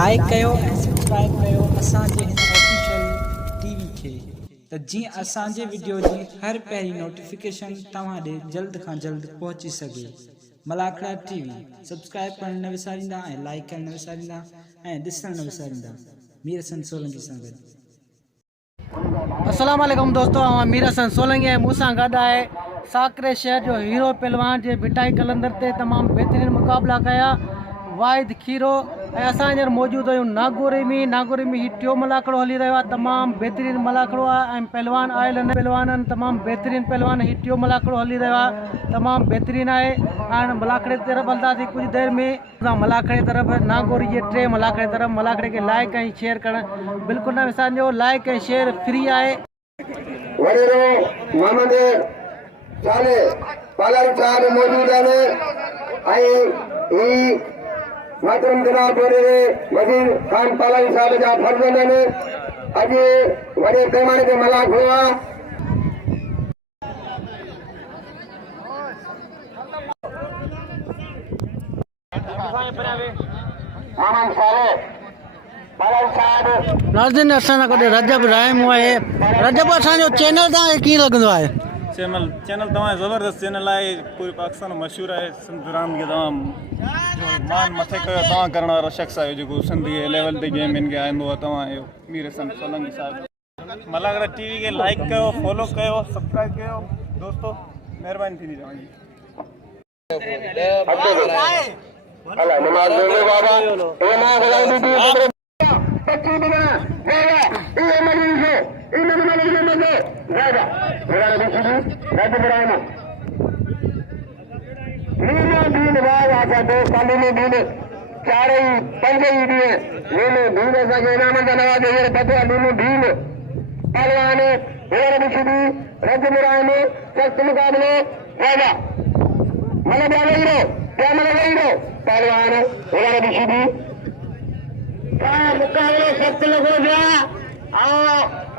Like कयो ऐं subscribe कयो असांजे हिन ऑफिशियल टीवी खे त जीअं असांजे वीडियो जी हर पहिरीं नोटिफिकेशन तव्हां ॾे जल्द खां जल्द पहुची सघे। मलाखड़ा टीवी सब्सक्राइब करण न विसारींदा ऐं लाइक करण न विसारींदा ऐं ॾिसण न विसारींदा। मीर हसन सोलंकी सां गॾु। अस्सलाम वालेकुम दोस्तों, मीर हसन सोलंकी ऐं मूंसां गॾु आहे साकरे शहर जो हीरो पहलवान जे भिटाई कलंदर ते तमामु बहितरीनु मुक़ाबला कया वाहिद खीरो ऐं असां हींअर मौजूदु आहियूं नागोरी में ही टियों मलाखड़ो हली रहियो आहे। तमामु बहितरीनु मलाखड़ो आहे ऐं पहलवान आयल आहिनि पहलवाननि तमामु बहितरीनु पहलवान ही टियों मलाखड़ो हली रहियो आहे, तमामु बहितरीनु आहे। हाणे मलाखड़े तरफ़ हलंदासीं कुझु देरि में। मलाखड़े तरफ़ नागोरी जे टे मलाखड़े तरफ़ मलाखड़े खे लाइक ऐं शेयर करणु बिल्कुलु न विसारिजो। लाइक ऐं शेयर फ्री आहे। मोहतरम जनाब वजीर खान पालानी साहब जा फर्ज़ आहिनि। अॼु वॾे पैमाने ते मलाखड़ो आहे। नाज़रीन असां सां गॾु रजब राइमो आहे। रजब असांजो चैनल तव्हांखे कीअं लॻंदो आहे? चैनल तव्हां ज़बरदस्त चैनल आहे, पूरे पाकिस्तान में मशहूर है। सिंध रांदि खे तव्हां मान मथे कयो, तव्हां करण वारो शख़्स आहे जेको सिंधी लेवल ते गेम हिन खे आईंदो आहे। तव्हां आहियो मीर हसन सोलंकी साहिब। मलाखड़ा टीवी खे लाइक कयो, फॉलो कयो, सब्सक्राइब कयो दोस्तों, महिरबानी थींदी तव्हांजी।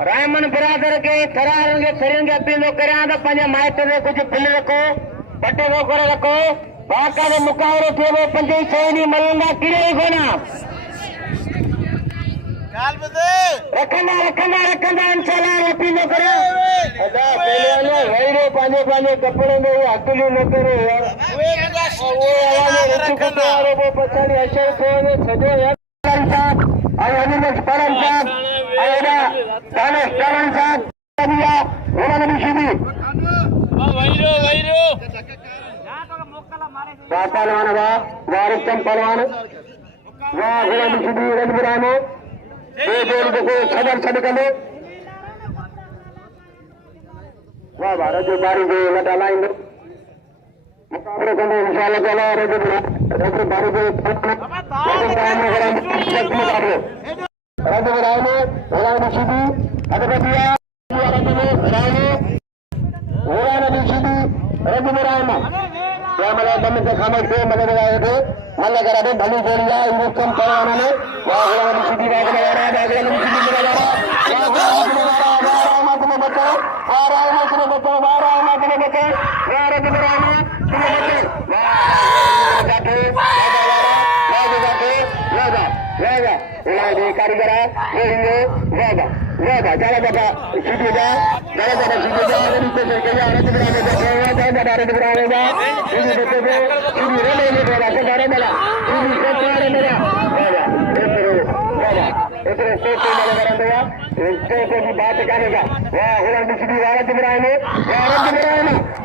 रायमन बिरादर के थरारन के थरियन के अपील करियां त पंहिंजे माइट में कुझु फिल रखो, बटे वो करे रखो। बाक़ाइदे मुकाबलो थिए वो 5 6 ॾींहं मलंदा किरे कोना रखंदा इंशाल्लाह अपील करियो। अदा पहले वैरो पंहिंजे कपड़े में अकलियूं न करो यार। वो आवाज रुचि कंदो वारो वो पछाड़ी अशर थो छॾो यार। अनिमेश परम साहब आयोडा दानेश चरण साहब दिया उन्होंने भी सीधी वैरो पहलवान वारिस पहलवान वाह गुलाम सीधी रजबरानो दो को छबर छड़ कंदो वाह भारत जो बारी जो लटा लाइन मुकाबलो कंदो इंशाल्लाह ताला रजबरानो बारी जो रजबरानो गुलाम सीधी अदबतिया रजबरानो मला दम से खामोश थे मदद आए थे मन लगा रहे भली गोलियां इंजेक्शन करवाने में वाह सीधी बात लगा रहा है। गुलाम सीधी लगा रहा है मत में बचाओ और मत में बचाओ मत में बचाओ वाह रजबरानो तुम्हें बचाओ वाह जाके जाके कारीगर वाह चला बाबा सीधी जा चला बाबा सीधी जा नीचे से गया रजबरानो रजबरानो जा सीधी बच्चे को सीधी रेले में बोला से डारे मेरा सीधी से डारे मेरा वाह इतने स्टेट पे मैंने करा दिया स्टेट पे भी बात करेगा वाह गुलाम सीधी वाह रजबरानो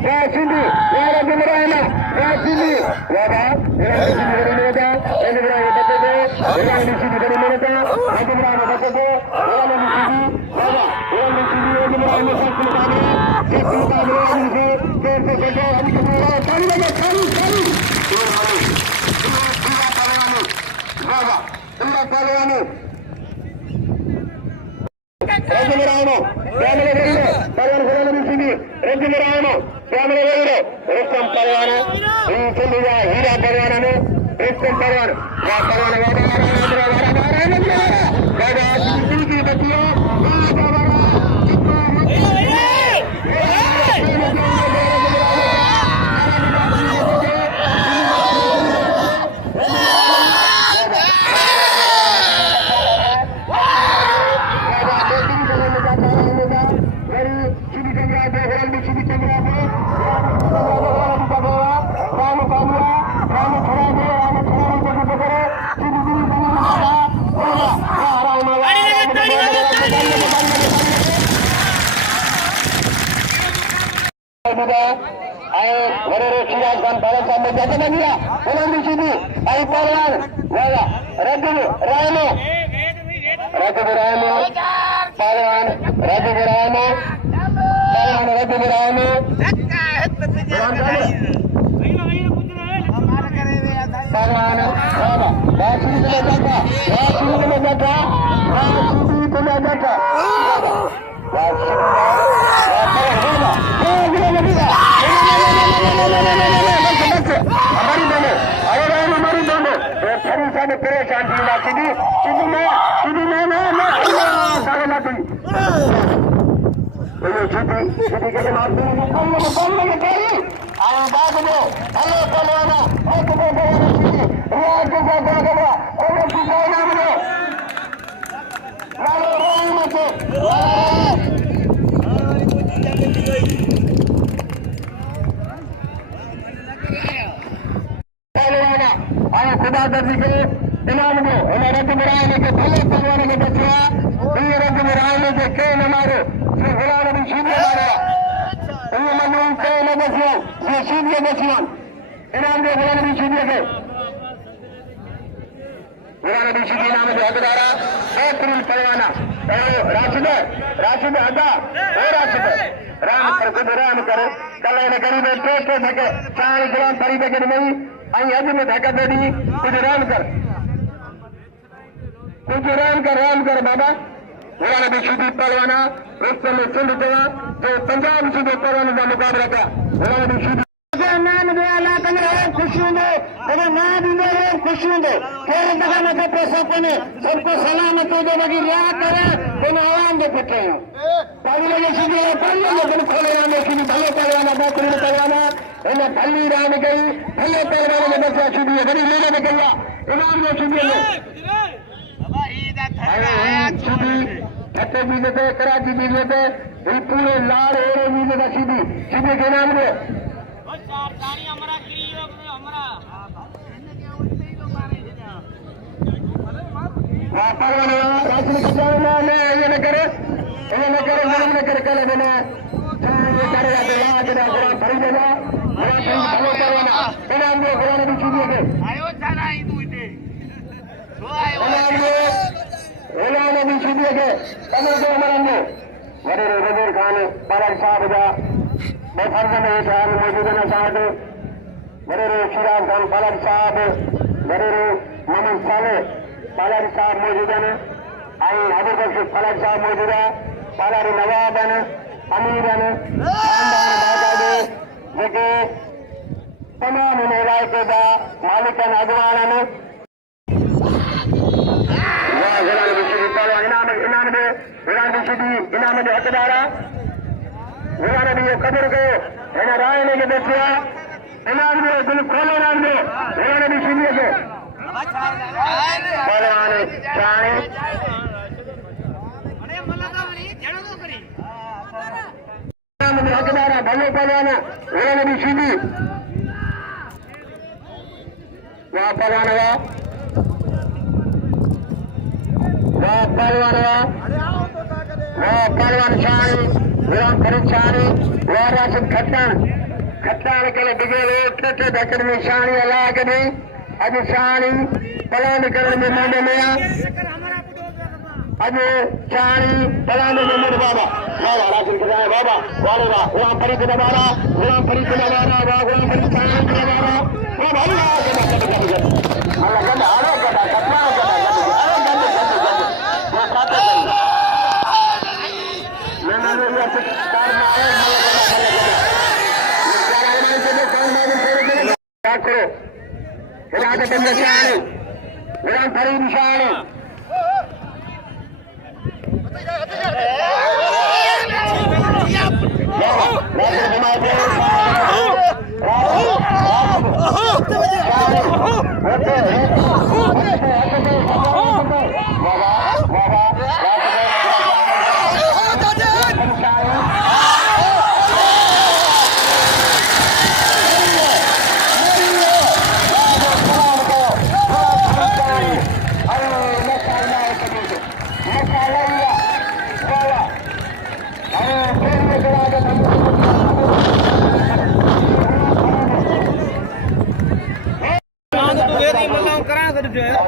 वाह सीधी वाह रजबरानो वाह सीधी वाह गुलाम सीधी मेरे जा रजबरानो बच्चे को गुलाम सीधी मेरे जा रजबरानो बच्चे को गुलाम सीधी वाह गुलाम सीधी रजबरानो सब मुकाबला इस मुकाबले में कैसे कैसे हम पूरा खाली पहलवानो रजबरानो कैमरे वेरो पहलवान गुलाम सीधी रजबरानो कैमरे वेरो रुस्तम पहलवान सिंधिया हीरा पहलवान रुस्तम पहलवान वाह पहलवान की बच्चियों मौजूद है वरेरे शिराज खान पहले सामने जाते नहीं गया उन्होंने सीधी आई पहलवान वाला रजब रायनो पहलवान रजब रायनो पहलवान रजब रायनो पहलवान बाबा बासुरी को जाता बासुरी को जाता बासुरी को जाता हमारी दोनों अरे हमारी दोनों फरी सामने परेशान थी ना सीधी सीधी सीधी के मारते हैं कौन लगे तेरी आए बाग में हेलो पहलवाना सीधी राज को गड़ा और की नाम लो लालो रोई मत पहलवाना आए खुदा दर्जी के इनाम दो उन्हें रद्द मिलाने के भले पहलवाने के बचवा ये रद्द मिलाने के केन हमारे गुलाम नबी सीधे हमारा ये मजलूम केन बचिया ये सीधे बचिया इनाम दो गुलाम नबी सीधे के गुलाम नबी सीधे नाम दो हकदारा बेहतरीन पहलवाना राशिद अदा ओ राशिद राम कर खुद राम कर कल इन गरीब टे थके चार गुलाम फरी के नहीं आई अज में धक्का दे दी कुछ राम कर बाबा गुलाम नबी सीधी पहलवाना उस समय सिंध जवा जो पंजाब सीधे पहलवान का मुकाबला था गुलाम नबी सीधी नाम दे अल्लाह तंगे खुशियों दे अरे ना भी दे खुशियों दे फिर दगा न के पैसा कोने सबको सलामत हो दे लगी रिया करे कोने आवाम दे पटे पानी लगे सीधी पानी लगे खोले राम सीधी भले पहलवाना बेहतरीन पहलवाना इन्हें भली राम गई भले पहलवान ने बचा सीधी बड़ी लेने में गया इमाम ने सीधी छठे बीजे थे कराची बीजे थे पूरे लाल हो रहे बीजे था सीधी सीधे के नाम दे वजीर खान पालर साहब जा मौजूद है साहब वरेरे शिराज खान पालर साहब वरेरे मोहम्मद साले पालर साहब मौजूद हैं आई हबीब बख्श पालर साहब मौजूद है पालर नवाब हैं अमीर हैं जेके तमाम इन इलाके का मालिक हैं अगवान हैं इनाम जो हकदारा गुलाम नबी कदर कयो हिन रायने खे ॾसिया इनाम जो दिलि खोले इनाम जो गुलाम नबी सीधीअ खे पहलवान चाणे इनाम जो हकदारा भले पहलवान गुलाम नबी सीधी वाह पहलवान वाह पहलवान वाह पहलवान शानी गुलाम फरीद शानी वाह राशिद खट्टान के लिए डिगे ठेठे दकड़ में शानी अल्लाह के नहीं अज शानी पलान करने में मोड़े में अज शानी पलान में मोड़ बाबा बाबा राशिद खजाए बाबा वाले वाह गुलाम फरीद नवारा गुलाम फरीद नवारा वाह गुलाम फरीद शानी नवारा वाह भाई अल्लाह गदा अरे गदा खट्टा हिदायत शानी गुलाम फरीद शानी जो है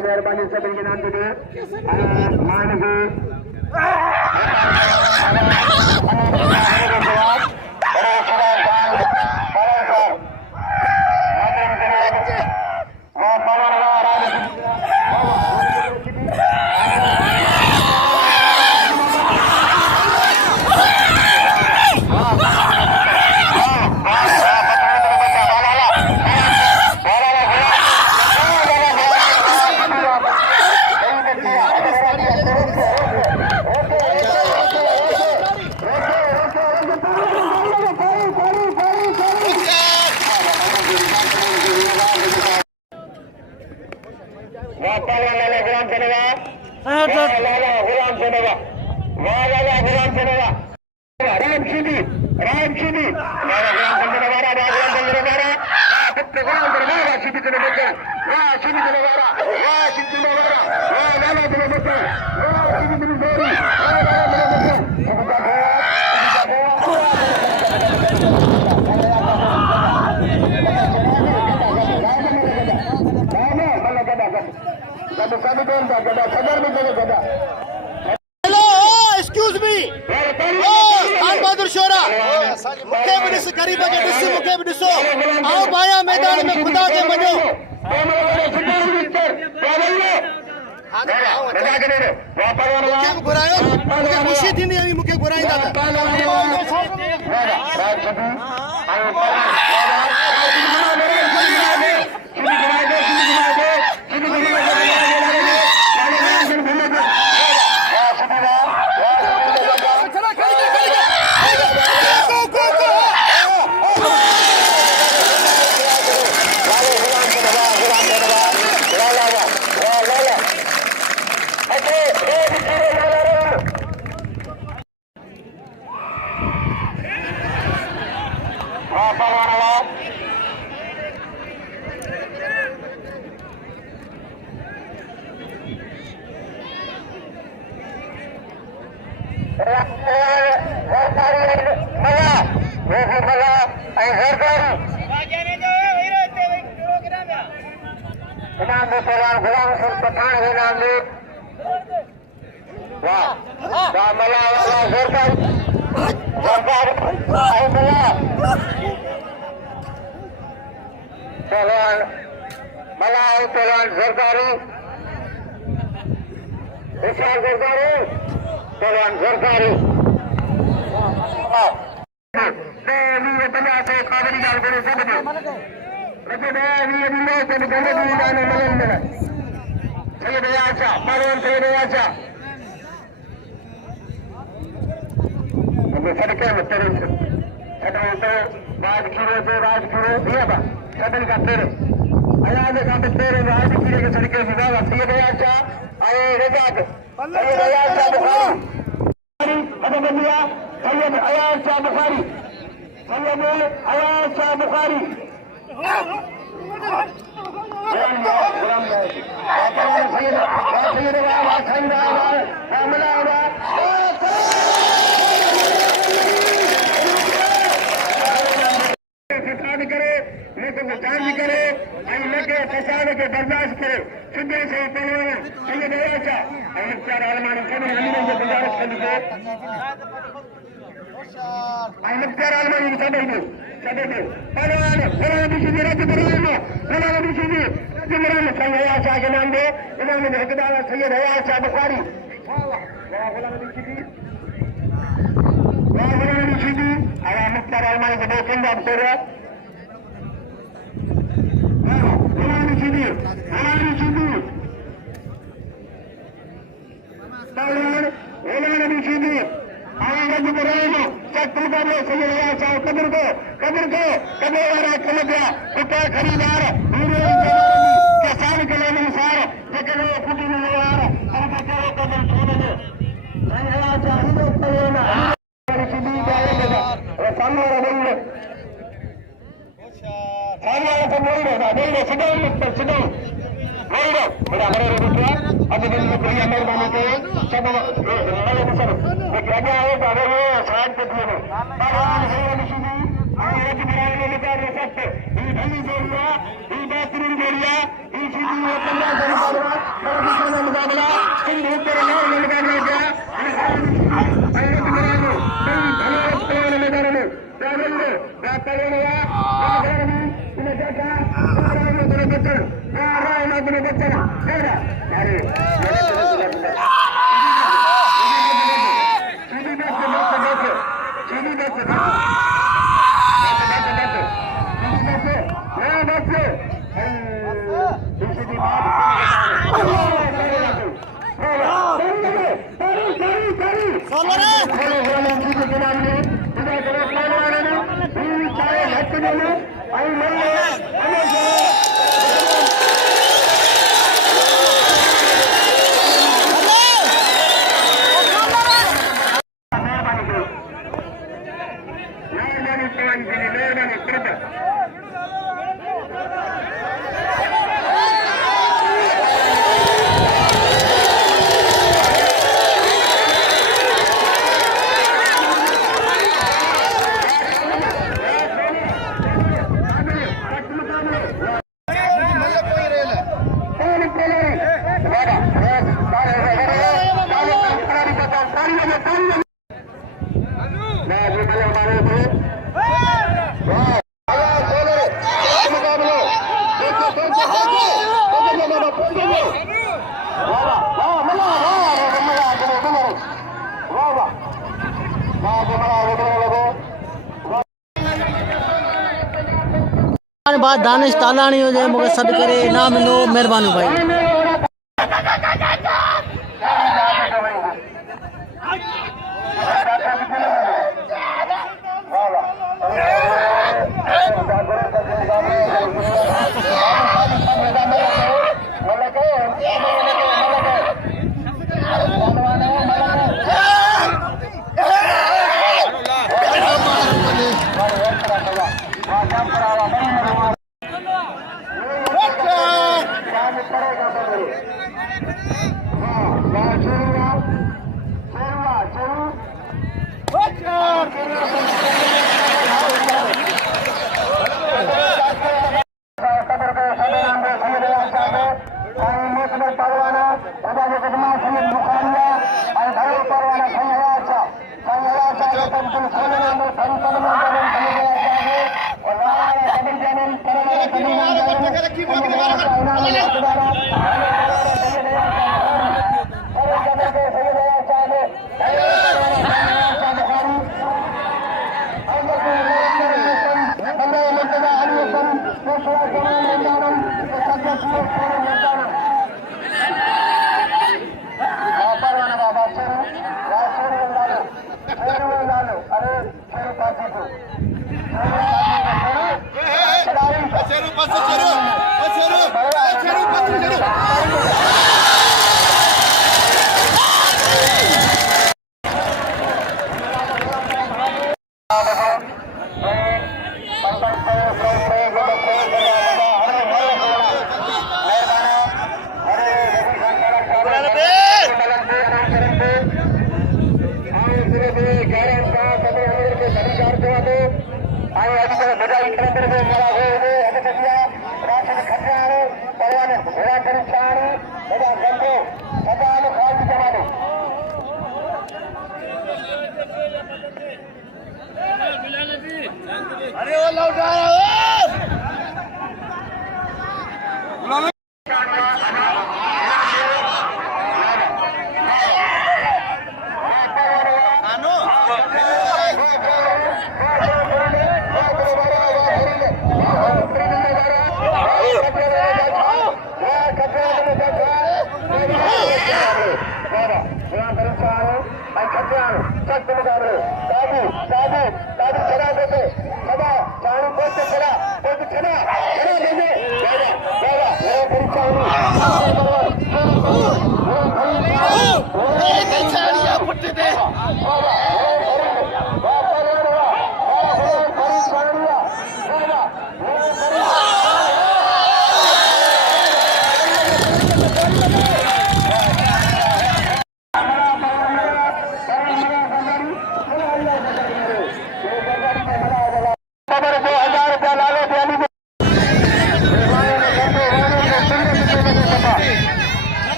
मेहरबानी सभी के नाम दे मानवी कौन था गदा सदर में चले गदा हेलो एक्सक्यूज मी ओ खान बहादुर शोरा मुखे भी ॾिस ग़रीब खे ॾिस मुखे भी ॾिसो आओ भाया मैदान में खुदा खे मञो मूंखे बि घुरायो मूंखे ख़ुशी थींदी हुई मूंखे घुराईंदा त बाद दानिश तालाणी हुजे मूंखे सॾु करे इनाम ॾिनो, महिरबानी भाई।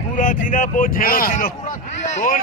पूरा थी ना बहुत झेड़ो थी लो कौन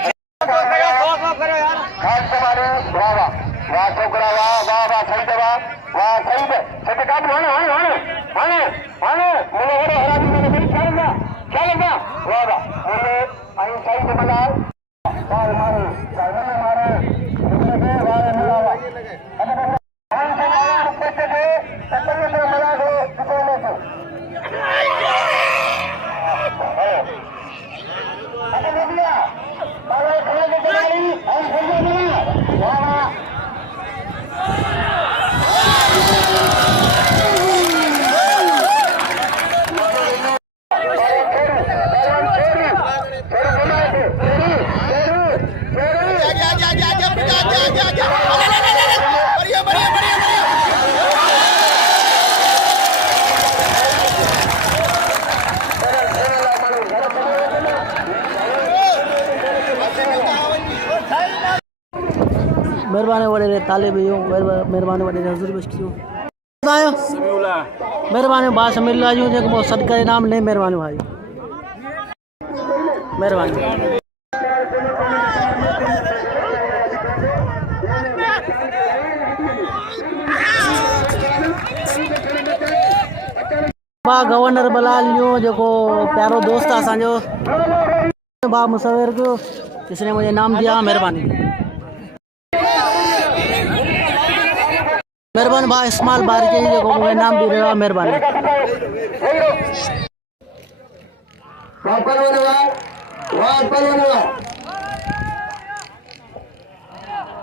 मेहरबानी वॾे ताले में मेहरबानी वॾे हज़ूर बस कियो मेहरबानी भाउ समीर लाजू जेको मूं सॾु करे इनाम ॾे मेहरबानी भाई मेहरबानी भाउ गवर्नर बलाल जो जेको प्यारो दोस्त आहे असांजो भाउ मुसविर को जिसने मुझे इनाम दिया मेहरबानी। मेहरबानी भाई इस्माइल बारिकी जी को मूंखे इनाम दी रहियो आहे मेहरबानी वाह पहलवान वाह वाह पहलवान वाह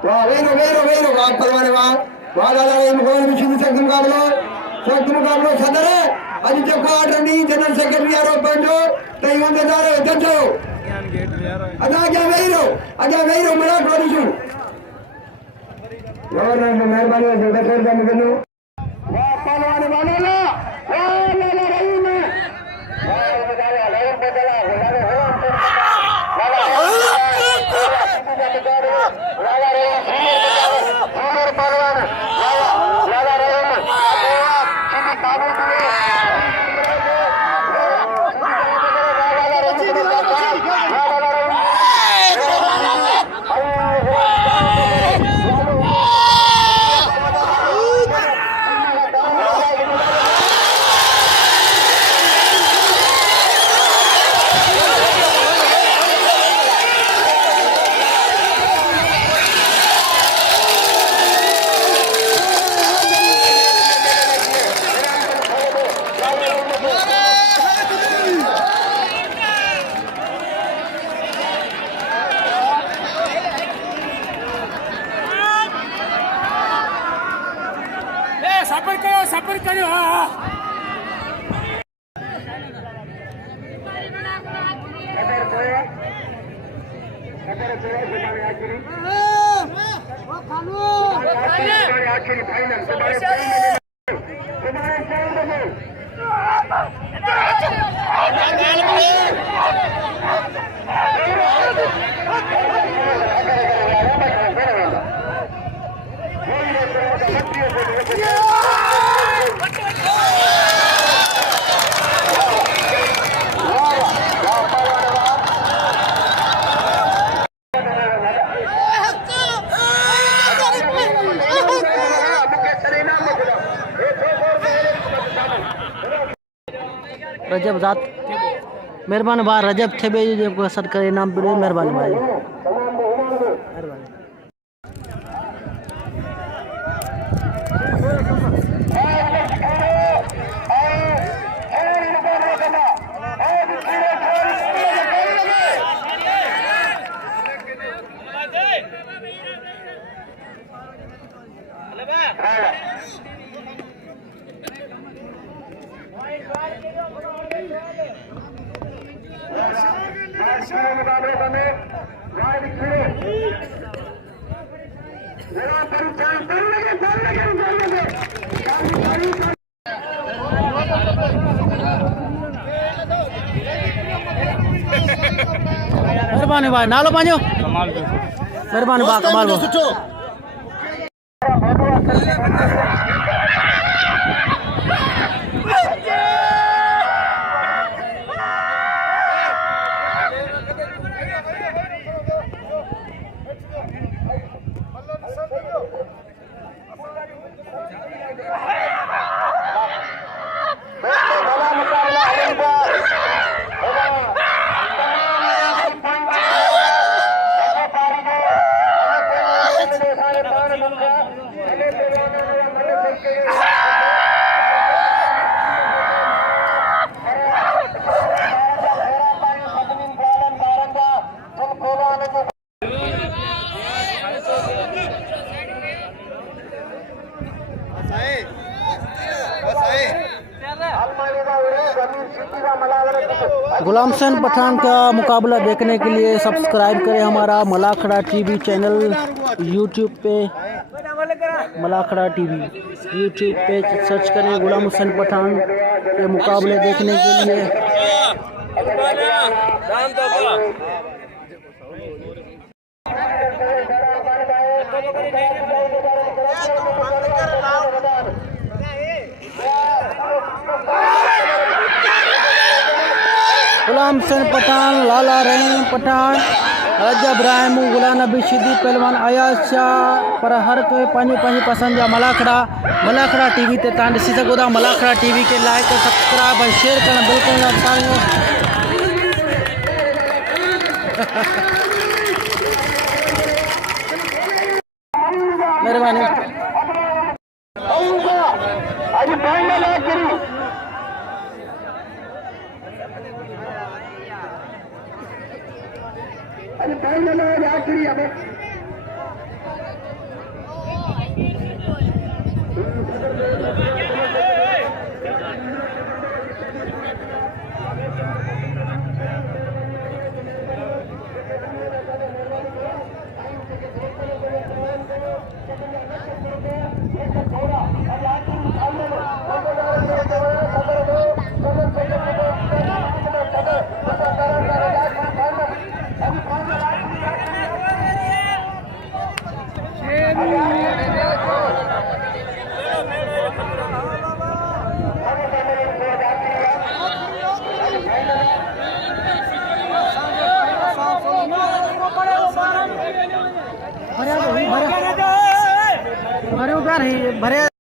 वाह वेरो वेरो वेरो वाह पहलवान वाह वाह दादा इन गोल विश्व शक्ति मुकाबलो सदर अज जेको ऑर्डर नी जनरल सेक्रेटरी आरो पंजो तई होंदे दारो जजो अगा क्या वेरो मेरा प्रोड्यूसर गवर्नर ने मेहरबानी से बखेर का मुकन्नो वाह पहलवान वाला ला रही में वाह बदला सफर करो हाँ आखिरी फाइनल रजब जात मेहरबानी भाई रजब थेबे जी को असर करे इनाम पिड़े मेहरबानी भाई मेहरबानी भाई नालो पांजो मेहरबानी बा कमाल बा गुलाम हुसैन पठान का मुकाबला देखने के लिए सब्सक्राइब करें हमारा मलाखड़ा टीवी चैनल यूट्यूब पे मलाखड़ा टीवी यूट्यूब पे सर्च करें गुलाम हुसैन पठान के मुकाबले देखने के लिए। गुलाम हुसैन पठान, लाला रहीम पठान, रजब रायमू, गुलाम नबी सिद्दीक पहलवान, अयाज शाह पर हर कोई पंहिंजी पंहिंजी पसंदि जा मलाखड़ा टीवी ते तव्हां ॾिसी सघो था। मलाखड़ा टीवी खे लाइक सब्सक्राइब और शेयर करणु बिल्कुलु न विसारियो। महिरबानी। अरे फाइनल आज आखिरी अब भरे भरे भरे